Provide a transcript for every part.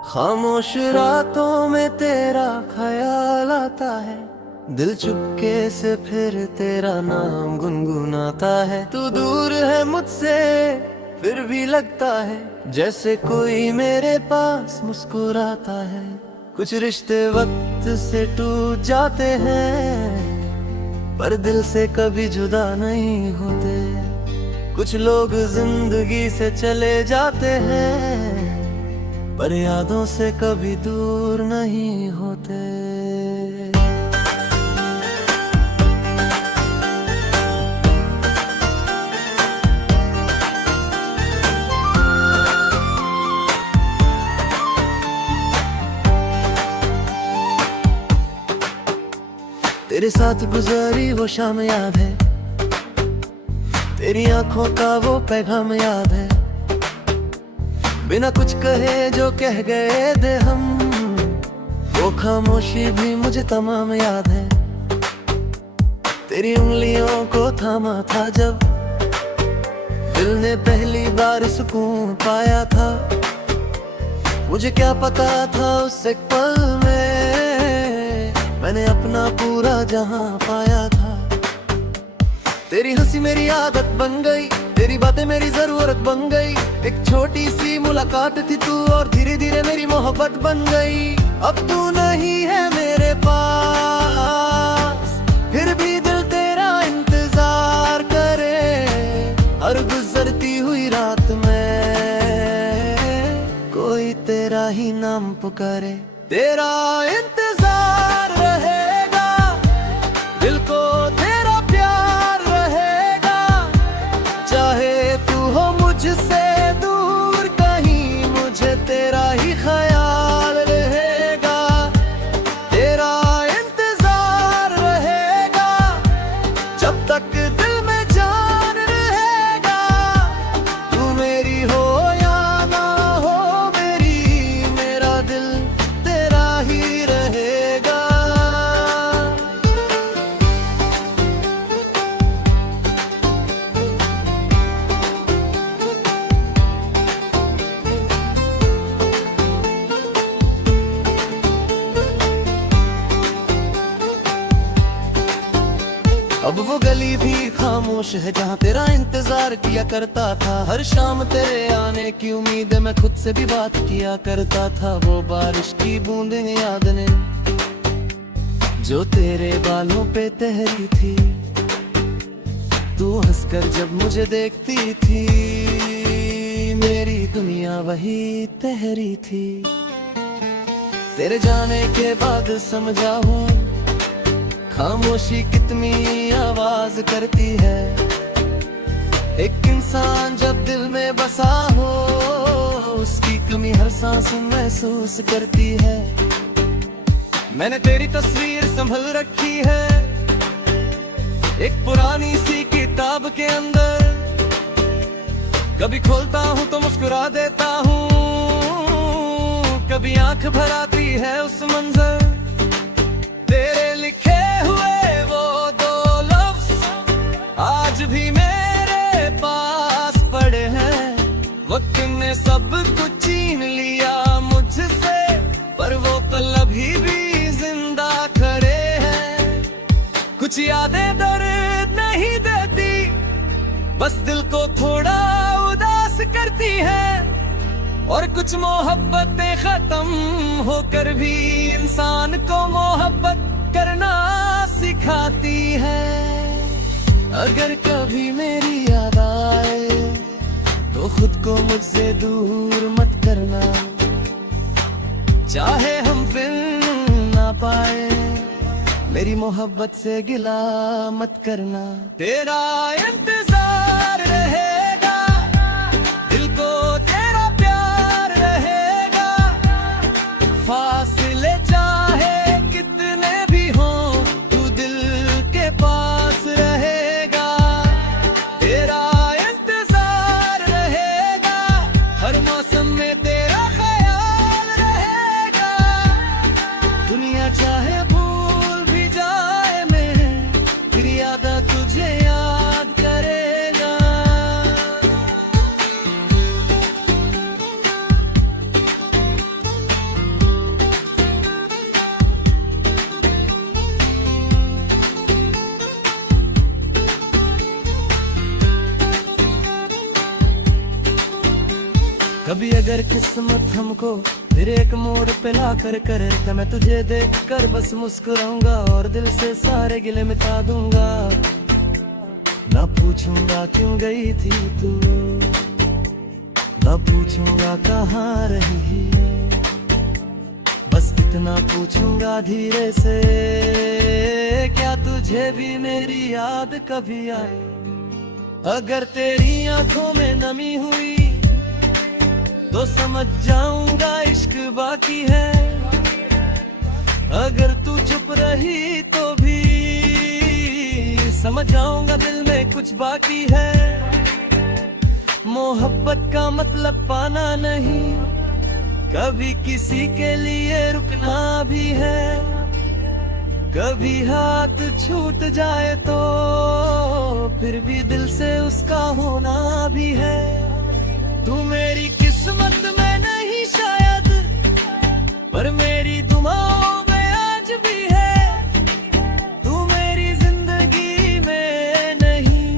खामोश रातों में तेरा ख्याल आता है, दिल चुपके से फिर तेरा नाम गुनगुनाता है। तू दूर है मुझसे फिर भी लगता है जैसे कोई मेरे पास मुस्कुराता है। कुछ रिश्ते वक्त से टूट जाते हैं पर दिल से कभी जुदा नहीं होते। कुछ लोग जिंदगी से चले जाते हैं पर यादों से कभी दूर नहीं होते। तेरे साथ गुजरी वो शाम याद है, तेरी आंखों का वो पैगाम याद है। बिना कुछ कहे जो कह गए थे हम, वो खामोशी भी मुझे तमाम याद है। तेरी उंगलियों को थामा था जब दिल ने पहली बार सुकून पाया था। मुझे क्या पता था उस एक पल में मैंने अपना पूरा जहां पाया था। तेरी हंसी मेरी आदत बन गई, तेरी बातें मेरी जरूरत बन गई। एक छोटी सी मुलाकात थी तू और धीरे धीरे मेरी मोहब्बत बन गई। अब तू नहीं है मेरे पास फिर भी दिल तेरा इंतजार करे। हर गुजरती हुई रात में कोई तेरा ही नाम पुकारे। तेरा इंतजार रहेगा, दिल को तेरा प्यार रहेगा। चाहे तू हो मुझसे दूर कहीं, मुझे तेरा ही ख्याल रहेगा। तेरा इंतजार रहेगा जब तक दिल में जान रहेगा। तू मेरी हो या ना हो मेरी, मेरा दिल तेरा ही रहेगा। अब वो गली भी खामोश है जहाँ तेरा इंतजार किया करता था। हर शाम तेरे आने की उम्मीद मैं खुद से भी बात किया करता था। वो बारिश की बूंदें याद ने जो तेरे बालों पे तहरी थी। तू हंसकर जब मुझे देखती थी, मेरी दुनिया वही तहरी थी। तेरे जाने के बाद समझा हूँ खामोशी कितनी आवाज करती है। एक इंसान जब दिल में बसा हो, उसकी कमी हर सांस महसूस करती है। मैंने तेरी तस्वीर संभल रखी है एक पुरानी सी किताब के अंदर। कभी खोलता हूँ तो मुस्कुरा देता हूँ, कभी आंख भर आती है उस मंजर। तेरे लिखे हुए वो दो लफ्ज आज भी मेरे पास पड़े हैं। वक्त ने सब कुछ छीन लिया मुझसे, पर वो पल अभी भी जिंदा खड़े हैं। कुछ यादें दर्द नहीं देती, बस दिल को थोड़ा उदास करती है। और कुछ मोहब्बतें खत्म होकर भी इंसान को मोहब्बत करना सिखाती है। अगर कभी मेरी याद आए तो खुद को मुझसे दूर मत करना। चाहे हम फिर ना पाए, मेरी मोहब्बत से गिला मत करना। तेरा इंतजार रहेगा, दिल को तेरा प्यार रहेगा। फासले चाहे कितने भी हो, तू दिल के पास रहेगा। तेरा इंतजार रहेगा, हर मौसम में तेरा ख्याल रहेगा। दुनिया चाहे भूल भी जाए मैं, फिर याद तुझे याद करे। अगर किस्मत हमको फिर एक मोड़ पे ला कर करे, तो मैं तुझे देख कर बस मुस्कुराऊंगा और दिल से सारे गिले मिटा दूंगा। ना पूछूंगा क्यों गई थी तू, ना पूछूंगा कहाँ रही, बस इतना पूछूंगा धीरे से, क्या तुझे भी मेरी याद कभी आई। अगर तेरी आंखों में नमी हुई तो समझ जाऊंगा इश्क बाकी है, अगर तू चुप रही तो भी समझ जाऊंगा दिल में कुछ बाकी है। मोहब्बत का मतलब पाना नहीं, कभी किसी के लिए रुकना भी है, कभी हाथ छूट जाए तो फिर भी दिल से उसका होना भी है। तू मेरी किस्मत में नहीं शायद, पर मेरी दुआओं में आज भी है। तू मेरी जिंदगी में नहीं,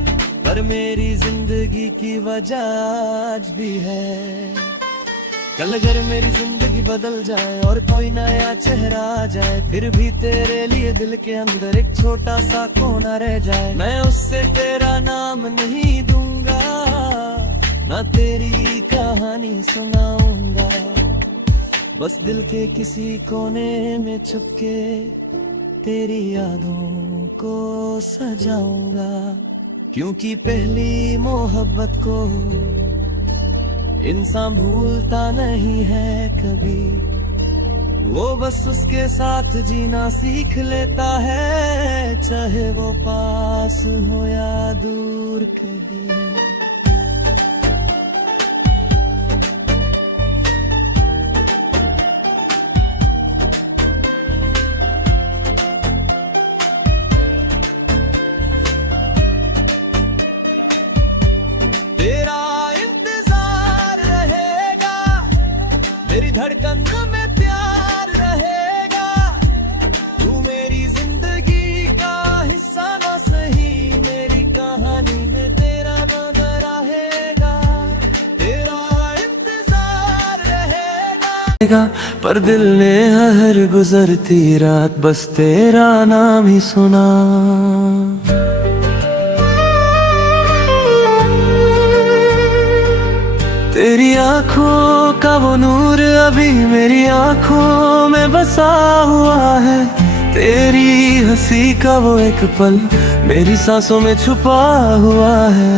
पर मेरी जिंदगी की वजह आज भी है। कल अगर मेरी जिंदगी बदल जाए और कोई नया चेहरा आ जाए, फिर भी तेरे लिए दिल के अंदर एक छोटा सा कोना रह जाए। मैं उससे तेरा नाम नहीं दूंगा, ना तेरी कहानी सुनाऊंगा, बस दिल के किसी कोने में छुपके तेरी यादों को सजाऊंगा। क्योंकि पहली मोहब्बत को इंसान भूलता नहीं है कभी, वो बस उसके साथ जीना सीख लेता है, चाहे वो पास हो या दूर कहीं। मेरी धड़कन में प्यार रहेगा, तू मेरी जिंदगी का हिस्सा ना सही, मेरी कहानी में तेरा नाम रहेगा। तेरा इंतजार रहेगा, पर दिल ने हर गुजरती रात बस तेरा नाम ही सुना। तेरी आंखों का वो नूर अभी मेरी आंखों में बसा हुआ है, तेरी हंसी का वो एक पल मेरी सांसों में छुपा हुआ है।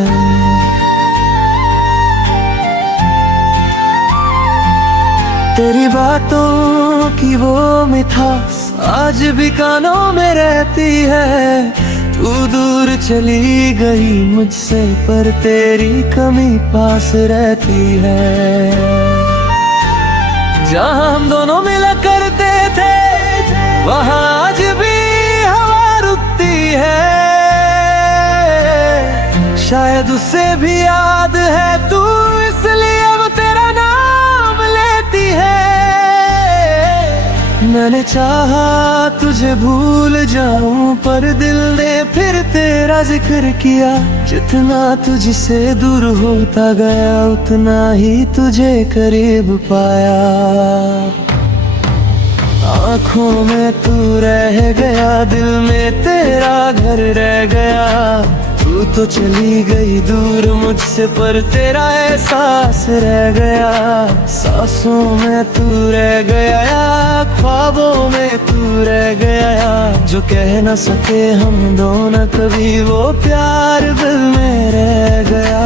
तेरी बातों की वो मिठास आज भी कानों में रहती है, तू दूर चली गई मुझसे पर तेरी कमी पास रहती है। जहाँ हम दोनों मिला करते थे वहाँ आज भी हवा रुकती है, शायद उसे भी याद है तू इसलिए अब तेरा नाम लेती है। मैंने चाहा तुझे भूल जाऊं पर दिल ने फिर तेरा जिक्र किया, जितना तुझसे दूर होता गया उतना ही तुझे करीब पाया। आँखों में तू रह गया, दिल में तेरा घर रह गया, तू तो चली गई दूर मुझसे पर तेरा एहसास रह गया। सांसों में तू रह गया, ख्वाबों में तू रह गया, जो कह न सके हम दोनों कभी वो प्यार दिल में रह गया।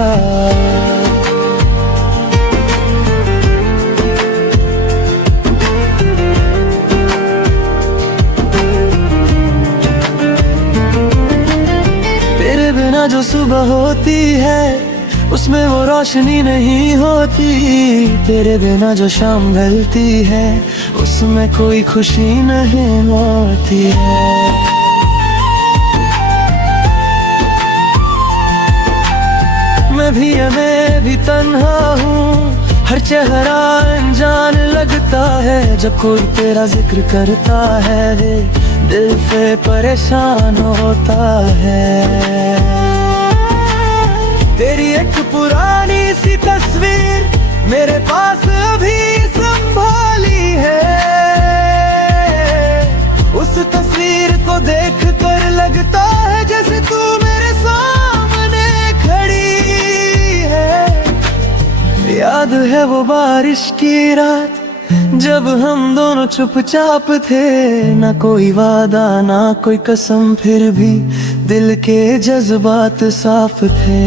जो सुबह होती है उसमें वो रोशनी नहीं होती, तेरे बिना जो शाम ढलती है उसमें कोई खुशी नहीं होती है। मैं भी तन्हा हूँ, हर चेहरा अनजान लगता है, जब कोई तेरा जिक्र करता है दिल से परेशान होता है। तेरी एक पुरानी सी तस्वीर मेरे पास अभी संभाली है। उस तस्वीर को देख कर लगता है जैसे तू मेरे सामने खड़ी है। याद है वो बारिश की रात जब हम दोनों चुपचाप थे, ना कोई वादा ना कोई कसम, फिर भी दिल के जज्बात साफ थे।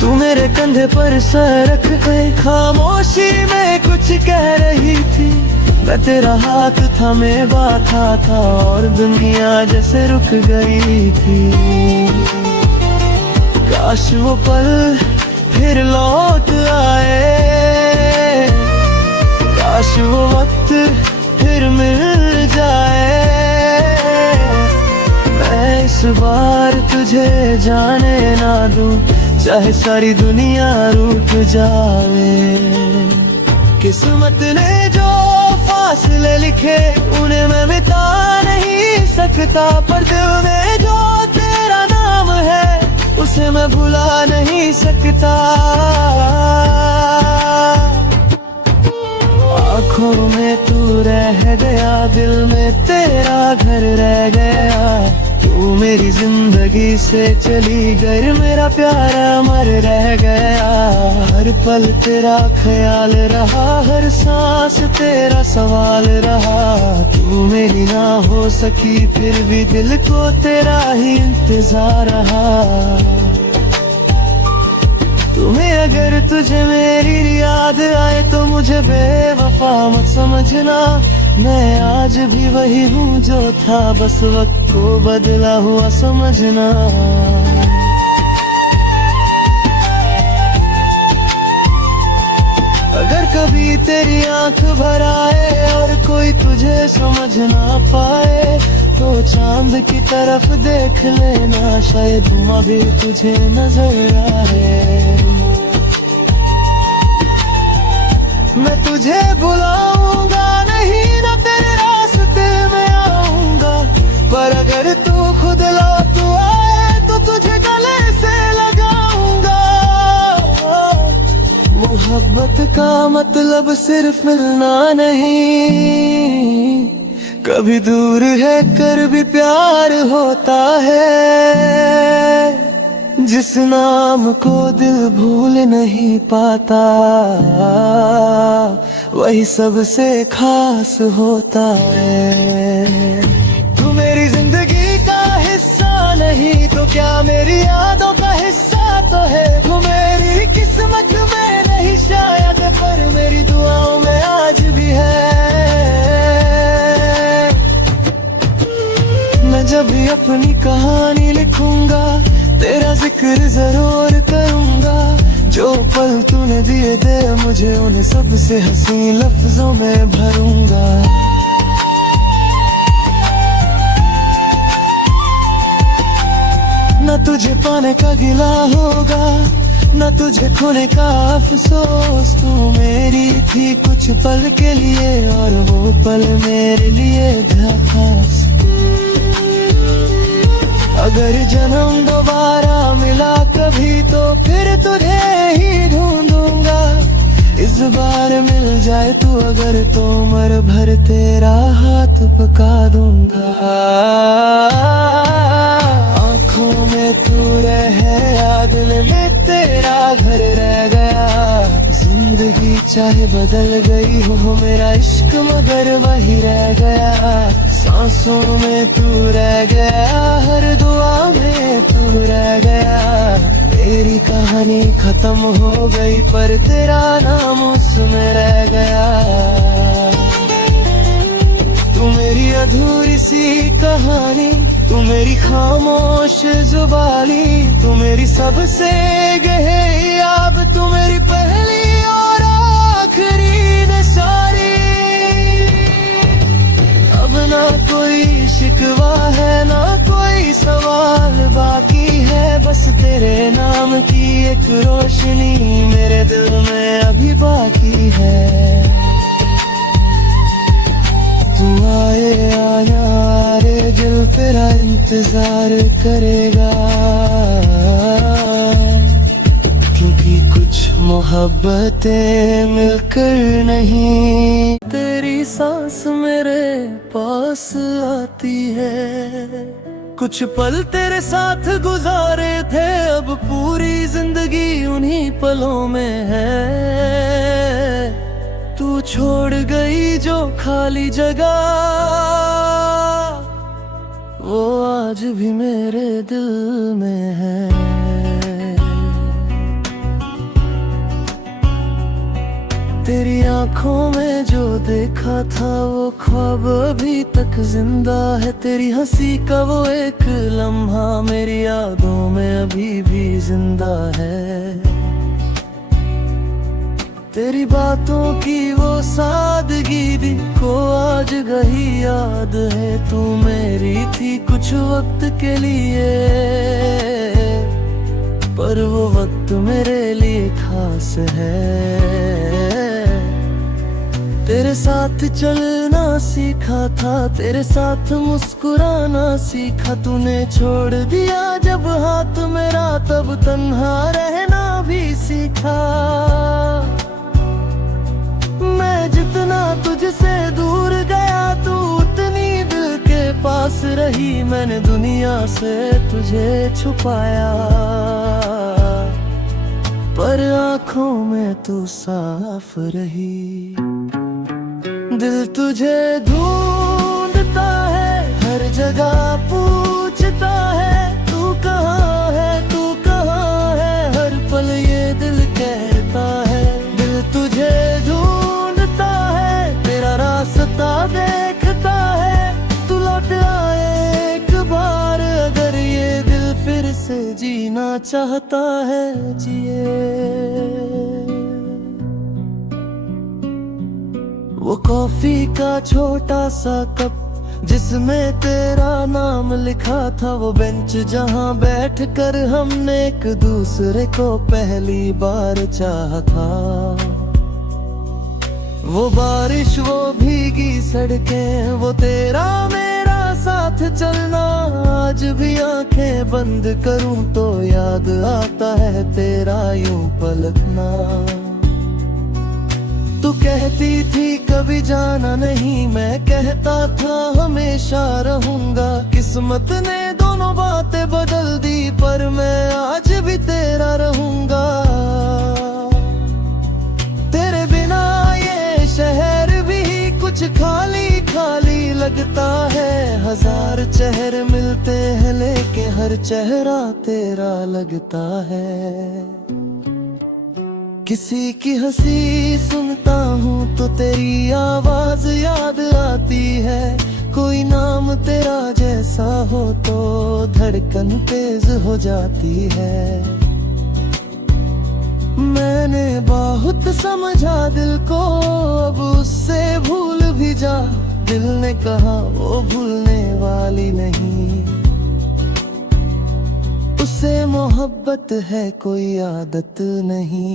तू मेरे कंधे पर सर रख गई, खामोशी में कुछ कह रही थी। मैं तेरा हाथ थामे बैठा था और दुनिया जैसे रुक गई थी। काश वो पल फिर लौट आए, काश वो वक्त फिर मिल जाए। मैं इस बार तुझे जाने ना दूं, चाहे सारी दुनिया रूठ जावे। किस्मत ने जो फासले लिखे उन्हें मैं मिटा नहीं सकता, पर दिल में जो तेरा नाम है उसे मैं भुला नहीं सकता। आँखों में तू रह गया, दिल में तेरा घर रह गया। तू मेरी जिंदगी से चली गई, मेरा प्यारा अमर रह गया। हर पल तेरा ख्याल रहा, हर सांस तेरा सवाल रहा। तू मेरी ना हो सकी फिर भी दिल को तेरा ही इंतजार रहा। तुम्हें अगर तुझे मेरी याद आए तो मुझे बेवफा मत समझना। मैं आज भी वही हूँ जो था, बस वक्त को बदला हुआ समझना। अगर कभी तेरी आंख भर आए और कोई तुझे समझ ना पाए, तो चांद की तरफ देख लेना, शायद वहाँ भी तुझे नजर आए। मैं तुझे बुलाऊंगा नहीं, ना तेरे रास्ते में आऊंगा, पर अगर तू खुद लौट आए तो तुझे गले से लगाऊंगा। मोहब्बत का मतलब सिर्फ मिलना नहीं, कभी दूर है कर भी प्यार होता है। जिस नाम को दिल भूल नहीं पाता, वही सबसे खास होता है। तू मेरी जिंदगी का हिस्सा नहीं तो क्या मेरी यादों का हिस्सा तो है। तू मेरी किस्मत में नहीं शायद, पर मेरी दुआओं में आज भी है। मैं जब भी अपनी कहानी लिखूंगा, तेरा जिक्र जरूर करूंगा। जो पल तूने दिए थे मुझे, उन्हें सबसे हंसी लफ्जों में भरूंगा। न तुझे पाने का गिला होगा, न तुझे खोने का अफसोस। तू मेरी थी कुछ पल के लिए और वो पल मेरे लिए था खास। अगर जन्म दोबारा मिला कभी तो फिर तुझे ही ढूंढूंगा। इस बार मिल जाए तू अगर तो उम्र भर तेरा हाथ पका दूंगा। आँखों में तू रहे, दिल में तेरा घर रह गया। जिंदगी चाहे बदल गई हो, मेरा इश्क मगर वही रह गया। सांसों में तू रह गया, हर दुआ में तू रह गया। मेरी कहानी खत्म हो गई पर तेरा नाम उसमें रह गया। तू मेरी अधूरी सी कहानी, तू मेरी खामोश जुबानी, तू मेरी सबसे गहरी याद, तू मेरी पहली और आखिरी नशारी। अब ना कोई शिकवा है ना कोई सवाल बाकी है, बस तेरे नाम की एक रोशनी मेरे दिल में अभी बाकी है। तू आए आया रे दिल तेरा इंतजार करेगा, क्योंकि कुछ मोहब्बतें मिलकर नहीं, तेरी सांस मेरे पास आती है। कुछ पल तेरे साथ गुजारे थे, अब पूरी जिंदगी उन्हीं पलों में है। तू छोड़ गई जो खाली जगह, वो आज भी मेरे दिल में है। तेरी आंखों में जो देखा था वो ख्वाब अभी तक जिंदा है। तेरी हंसी का वो एक लम्हा मेरी यादों में अभी भी जिंदा है। तेरी बातों की वो सादगी भी को आज गही याद है। तू मेरी थी कुछ वक्त के लिए, पर वो वक्त मेरे लिए खास है। तेरे साथ चलना सीखा था, तेरे साथ मुस्कुराना सीखा। तूने छोड़ दिया जब हाथ मेरा, तब तन्हा रहना भी सीखा। मैं जितना तुझसे दूर गया, तू उतनी दिल के पास रही। मैंने दुनिया से तुझे छुपाया, पर आँखों में तू साफ रही। दिल तुझे ढूंढता है, हर जगह पूछता है, तू कहाँ है, तू कहाँ है। हर पल ये दिल कहता है। दिल तुझे ढूंढता है, तेरा रास्ता देखता है। तू लौट आए एक बार, अगर ये दिल फिर से जीना चाहता है, जिए। वो कॉफी का छोटा सा कप जिसमें तेरा नाम लिखा था, वो बेंच जहां बैठकर हमने एक दूसरे को पहली बार चाहा था। वो बारिश, वो भीगी सड़कें, वो तेरा मेरा साथ चलना। आज भी आंखें बंद करूं तो याद आता है तेरा यूं पलकना। तू कहती थी कभी जाना नहीं, मैं कहता था हमेशा रहूंगा। किस्मत ने दोनों बातें बदल दी, पर मैं आज भी तेरा रहूंगा। तेरे बिना ये शहर भी कुछ खाली खाली लगता है। हजार चेहरे मिलते हैं, लेके हर चेहरा तेरा लगता है। किसी की हंसी सुनता हूँ तो तेरी आवाज याद आती है। कोई नाम तेरा जैसा हो तो धड़कन तेज हो जाती है। मैंने बहुत समझा दिल को, अब उससे भूल भी जा। दिल ने कहा वो भूलने वाली नहीं, उससे मोहब्बत है कोई आदत नहीं।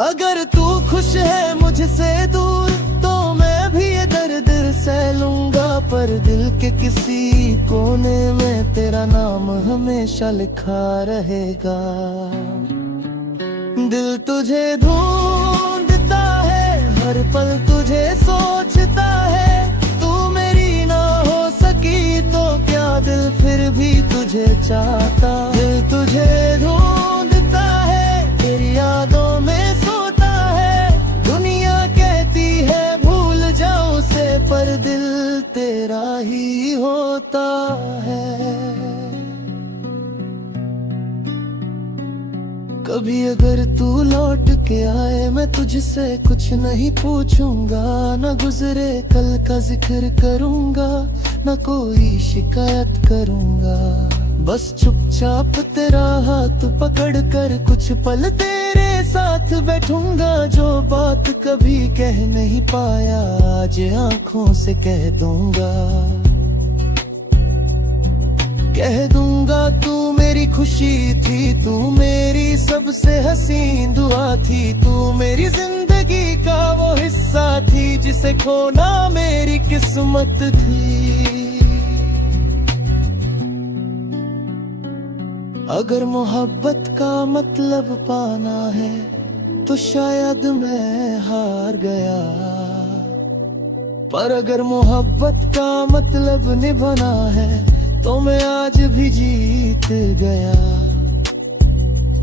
अगर तू खुश है मुझसे दूर, तो मैं भी ये दर्द सह लूंगा। पर दिल के किसी कोने में तेरा नाम हमेशा लिखा रहेगा। दिल तुझे ढूंढता है, हर पल तुझे सोचता है। तू मेरी ना हो सकी तो क्या दिल फिर भी तुझे चाहता। दिल तुझे ढूंढता है, तेरी यादों में सोता है। दुनिया कहती है भूल जाओ उसे, पर दिल तेरा ही होता है। कभी अगर तू लौट के आए, मैं तुझसे कुछ नहीं पूछूंगा। न गुजरे कल का जिक्र करूंगा, न कोई शिकायत करूंगा। बस चुपचाप तेरा हाथ पकड़ कर कुछ पल तेरे साथ बैठूंगा। जो बात कभी कह नहीं पाया, आज आंखों से कह दूंगा। कह दूंगा तू मेरी खुशी थी, तू मेरी सबसे हसीन दुआ थी। तू मेरी जिंदगी का वो हिस्सा थी, जिसे खोना मेरी किस्मत थी। अगर मोहब्बत का मतलब पाना है तो शायद मैं हार गया, पर अगर मोहब्बत का मतलब निभाना है तो मैं आज भी जीत गया।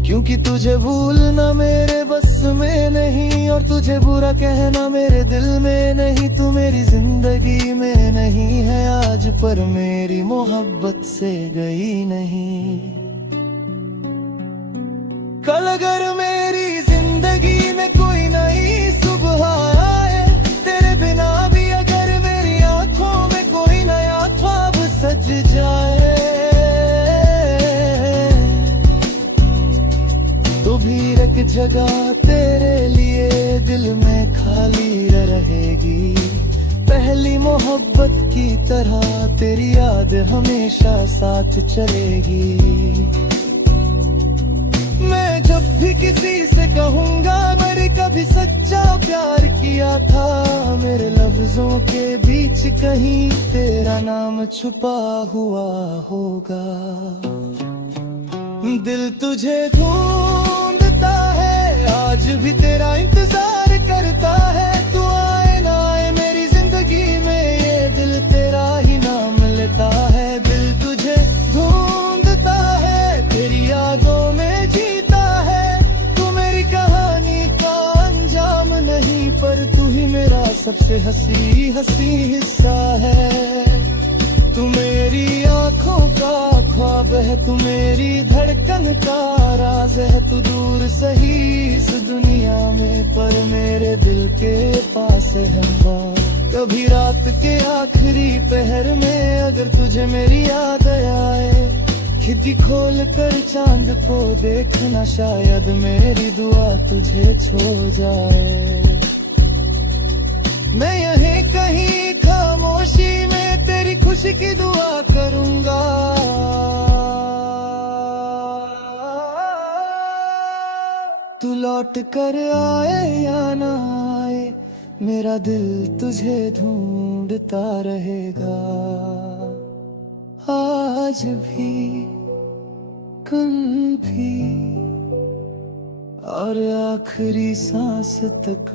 क्योंकि तुझे भूलना मेरे बस में नहीं, और तुझे बुरा कहना मेरे दिल में नहीं। तू मेरी जिंदगी में नहीं है आज, पर मेरी मोहब्बत से गई नहीं। कल अगर मेरी जिंदगी में कोई नई सुबह आए, तेरे बिना भी अगर मेरी आंखों में कोई नया ख्वाब सज जाए, तो भी एक जगह तेरे लिए दिल में खाली रहेगी। पहली मोहब्बत की तरह तेरी याद हमेशा साथ चलेगी। मैं जब भी किसी से कहूँगा मैंने कभी सच्चा प्यार किया था, मेरे लफ्जों के बीच कहीं तेरा नाम छुपा हुआ होगा। दिल तुझे ढूंढता है, आज भी तेरा इंतजार करता है। तू आए ना आए मेरी जिंदगी में, ये दिल तेरा ही नाम लेता है। दिल तुझे ढूंढता है, तेरी यादों में जीता है। तू मेरी कहानी का अंजाम नहीं, पर तू ही मेरा सबसे हंसी हंसी हिस्सा है। तू मेरी आंखों का ख्वाब है, तू मेरी धड़कन का राज है। तू दूर सही इस दुनिया में, पर मेरे दिल के पास है। कभी रात के आखिरी पहर में अगर तुझे मेरी याद आए, खिड़की खोल कर चांद को देखना, शायद मेरी दुआ तुझे छो जाए। मैं यहीं कहीं खामोशी में तेरी खुशी की दुआ करूंगा। तू लौट कर आए या ना आए, मेरा दिल तुझे ढूंढता रहेगा। आज भी, कल भी, और आखिरी सांस तक।